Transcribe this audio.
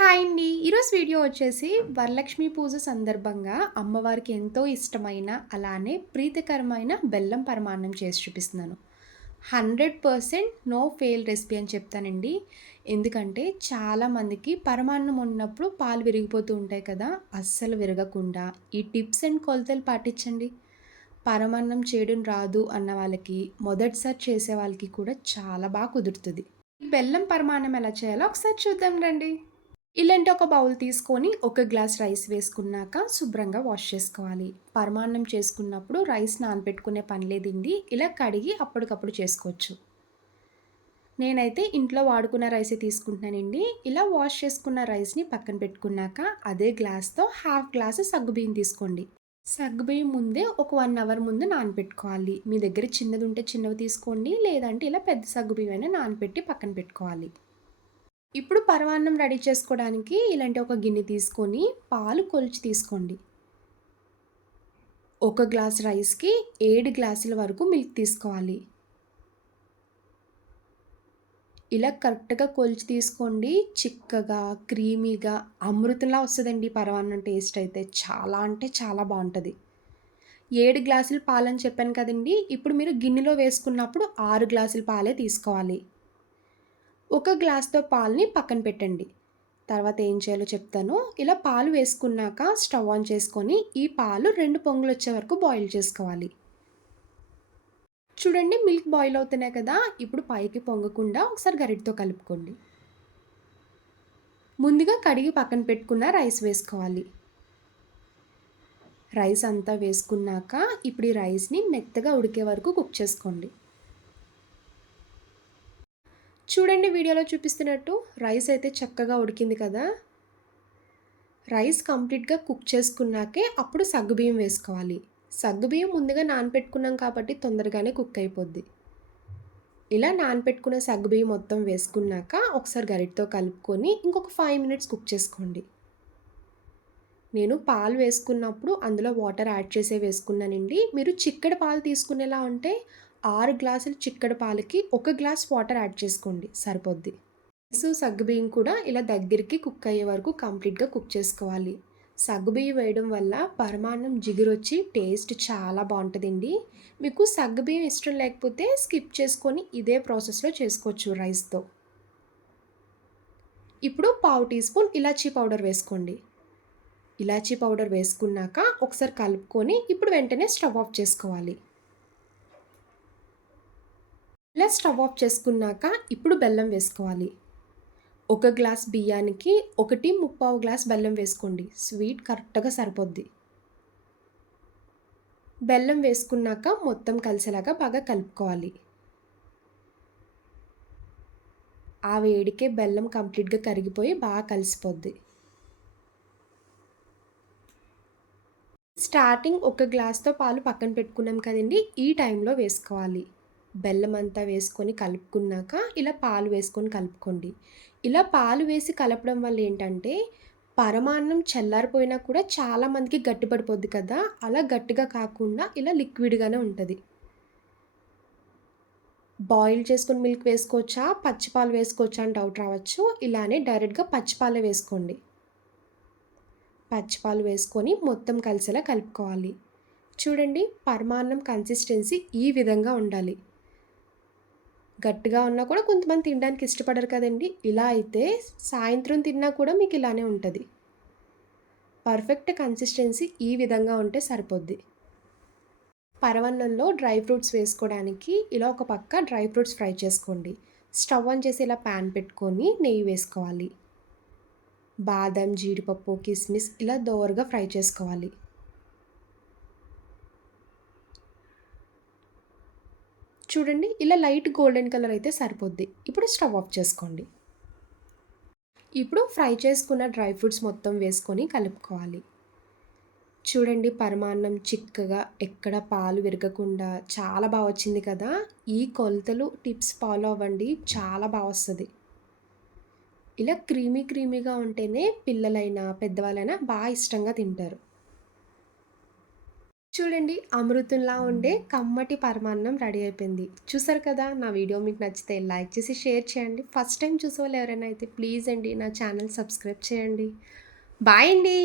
Hi అండి. ఈరోజు video వచ్చేసి వరలక్ష్మి పూజ సందర్భంగా అమ్మవారికి ఎంతో ఇష్టమైన, అలానే ప్రీతికరమైన బెల్లం పరమాన్నం చేసి చూపిస్తున్నాను. 100% నో ఫెయిల్ రెసిపీ అని చెప్తానండి. ఎందుకంటే చాలామందికి పరమాన్నం వండినప్పుడు పాలు విరిగిపోతూ ఉంటాయి కదా! అస్సలు విరగకుండా ఈ టిప్స్ అండ్ కొలతలు పాటించండి. పరమాన్నం చేయడం రాదు అన్న వాళ్ళకి, మొదటిసారి చేసే వాళ్ళకి కూడా చాలా బాగా కుదురుతుంది. ఈ బెల్లం పరమాన్నం ఎలా చేయాలో ఒకసారి చూద్దాం రండి. ఇలాంటి ఒక బౌల్ తీసుకొని ఒక గ్లాస్ రైస్ వేసుకున్నాక శుభ్రంగా వాష్ చేసుకోవాలి. పరమాన్నం చేసుకున్నప్పుడు రైస్ నానబెట్టుకునే పని లేదండి. ఇలా కడిగి అప్పటికప్పుడు చేసుకోవచ్చు. నేనైతే ఇంట్లో వాడుకున్న రైసే తీసుకుంటున్నానండి. ఇలా వాష్ చేసుకున్న రైస్ని పక్కన పెట్టుకున్నాక అదే గ్లాస్తో హాఫ్ గ్లాసు సగ్గుబియ్యం తీసుకోండి. సగ్గుబియ్యం ముందే ఒక 1 అవర్ ముందు నానబెట్టుకోవాలి. మీ దగ్గర చిన్నది ఉంటే చిన్నవి తీసుకోండి, లేదంటే ఇలా పెద్ద సగ్గుబియ్యం అయినా నానబెట్టి పక్కన పెట్టుకోవాలి. ఇప్పుడు పరమాన్నం రెడీ చేసుకోవడానికి ఇలాంటి ఒక గిన్నె తీసుకొని పాలు కొలిచి తీసుకోండి. ఒక గ్లాస్ రైస్‌కి 7 గ్లాసుల వరకు మిల్క్ తీసుకోవాలి. ఇలా కరెక్ట్‌గా కొలిచి తీసుకోండి. చిక్కగా, క్రీమీగా, అమృతంలా వస్తదండి పరమాన్నం టేస్ట్ అయితే. చాలా అంటే చాలా బావుంటది. 7 గ్లాసులు పాలని చెప్పాను కదండీ! ఇప్పుడు మీరు గిన్నెలో వేసుకున్నప్పుడు 6 గ్లాసుల పాలే తీసుకోవాలి. ఒక గ్లాస్‌తో పాలని పక్కన పెట్టండి. తర్వాత ఏం చేయాలో చెప్తాను. ఇలా పాలు వేసుకున్నాక స్టవ్ ఆన్ చేసుకొని, ఈ పాలు 2 పొంగులొచ్చే వరకు బాయిల్ చేసుకోవాలి. చూడండి మిల్క్ బాయిల్ అవుతున్నాయి కదా! ఇప్పుడు పైకి పొంగకుండా ఒకసారి గరిటెతో కలుపుకోండి. ముందుగా కడిగి పక్కన పెట్టుకున్న రైస్ వేసుకోవాలి. రైస్ అంతా వేసుకున్నాక ఇప్పుడు ఈ రైస్‌ని మెత్తగా ఉడికే వరకు కుక్ చేసుకోండి. చూడండి వీడియోలో చూపిస్తున్నట్టు రైస్ అయితే చక్కగా ఉడికింది కదా! రైస్ కంప్లీట్‌గా కుక్ చేసుకున్నాకే అప్పుడు సగ్గుబియ్యం వేసుకోవాలి. సగ్గుబియ్యం ముందుగా నానపెట్టుకున్నాం కాబట్టి తొందరగానే కుక్ అయిపోద్ది. ఇలా నానపెట్టుకున్న సగ్గుబియ్యం మొత్తం వేసుకున్నాక ఒకసారి గరిటెతో కలుపుకొని ఇంకొక 5 మినిట్స్ కుక్ చేసుకోండి. నేను పాలు వేసుకున్నప్పుడు అందులో వాటర్ యాడ్ చేసే వేసుకున్నానండి. మీరు చిక్కటి పాలు తీసుకునేలా ఉంటే 6 గ్లాసులు చిక్కటి పాలకి 1 గ్లాస్ వాటర్ యాడ్ చేసుకోండి సరిపోద్ది. సగ్గుబియ్యం కూడా ఇలా దగ్గరికి కుక్ అయ్యే వరకు కంప్లీట్‌గా కుక్ చేసుకోవాలి. సగ్గుబియ్యం వేయడం వల్ల పరమాన్నం జిగురొచ్చి టేస్ట్ చాలా బావుంటదండి. మీకు సగ్గుబియ్యం ఇష్టం లేకపోతే స్కిప్ చేసుకొని ఇదే ప్రాసెస్‌లో చేసుకోవచ్చు రైస్‌తో. ఇప్పుడు పావు టీ స్పూన్ ఇలాచీ పౌడర్ వేసుకోండి. ఇలాచీ పౌడర్ వేసుకున్నాక ఒకసారి కలుపుకొని ఇప్పుడు వెంటనే స్టవ్ ఆఫ్ చేసుకోవాలి. ఇలా స్టవ్ ఆఫ్ చేసుకున్నాక ఇప్పుడు బెల్లం వేసుకోవాలి. ఒక గ్లాస్ బియ్యానికి 1 గ్లాస్ బెల్లం వేసుకోండి. స్వీట్ కరెక్ట్‌గా సరిపోద్ది. బెల్లం వేసుకున్నాక మొత్తం కలిసేలాగా బాగా కలుపుకోవాలి. ఆ వేడికే బెల్లం కంప్లీట్‌గా కరిగిపోయి బాగా కలిసిపోద్ది. స్టార్టింగ్ ఒక గ్లాస్‌తో పాలు పక్కన పెట్టుకున్నాం కదండీ! ఈ టైంలో వేసుకోవాలి. బెల్లం అంతా వేసుకొని కలుపుకున్నాక ఇలా పాలు వేసుకొని కలుపుకోండి. ఇలా పాలు వేసి కలపడం వల్ల ఏంటంటే పరమాన్నం చల్లారిపోయినా కూడా చాలామందికి గట్టి పడిపోద్ది కదా! అలా గట్టిగా కాకుండా ఇలా లిక్విడ్‌గానే ఉంటది. బాయిల్ చేసుకొని మిల్క్ వేసుకోవచ్చా? పచ్చి పాలు వేసుకోవచ్చా అని డౌట్ రావచ్చు. ఇలానే డైరెక్ట్‌గా పచ్చి పాలే వేసుకోండి. పచ్చి పాలు వేసుకొని మొత్తం కలిసేలా కలుపుకోవాలి. చూడండి పరమాన్నం కన్సిస్టెన్సీ ఈ విధంగా ఉండాలి. గట్టిగా ఉన్నా కూడా కొంతమంది తినడానికి ఇష్టపడరు కదండీ! ఇలా అయితే సాయంత్రం తిన్నా కూడా మీకు ఇలానే ఉంటది. పర్ఫెక్ట్ కన్సిస్టెన్సీ ఈ విధంగా ఉంటే సరిపోద్ది. పరమాన్నంలో డ్రై ఫ్రూట్స్ వేసుకోవడానికి ఇలా ఒక పక్క డ్రై ఫ్రూట్స్ ఫ్రై చేసుకోండి. స్టవ్ ఆన్ చేసి ఇలా పాన్ పెట్టుకొని నెయ్యి వేసుకోవాలి. బాదం, జీడిపప్పు, కిస్మిస్ ఇలా దోరగా ఫ్రై చేసుకోవాలి. చూడండి ఇలా లైట్ గోల్డెన్ కలర్ అయితే సరిపోద్ది. ఇప్పుడు స్టవ్ ఆఫ్ చేసుకోండి. ఇప్పుడు ఫ్రై చేసుకున్న డ్రై ఫ్రూట్స్ మొత్తం వేసుకొని కలుపుకోవాలి. చూడండి పరమాన్నం చిక్కగా ఎక్కడ పాలు విరగకుండా చాలా బాగా వచ్చింది కదా! ఈ కొలతలు టిప్స్ ఫాలో అవ్వండి. చాలా బాగా వస్తది. ఇలా క్రీమీగా ఉంటేనే పిల్లలైనా, పెద్దవాళ్ళైనా ఇష్టంగా తింటారు. చూడండి అమృతంలా ఉండే కమ్మటి పరమాన్నం రెడీ అయిపోయింది. చూసారు కదా! నా వీడియో మీకు నచ్చితే లైక్ చేసి, షేర్ చేయండి. ఫస్ట్ టైమ్ చూసేవాళ్ళు ఎవరైనా అయితే ప్లీజ్ అండి నా ఛానల్ సబ్స్క్రైబ్ చేయండి. బాయ్ అండి.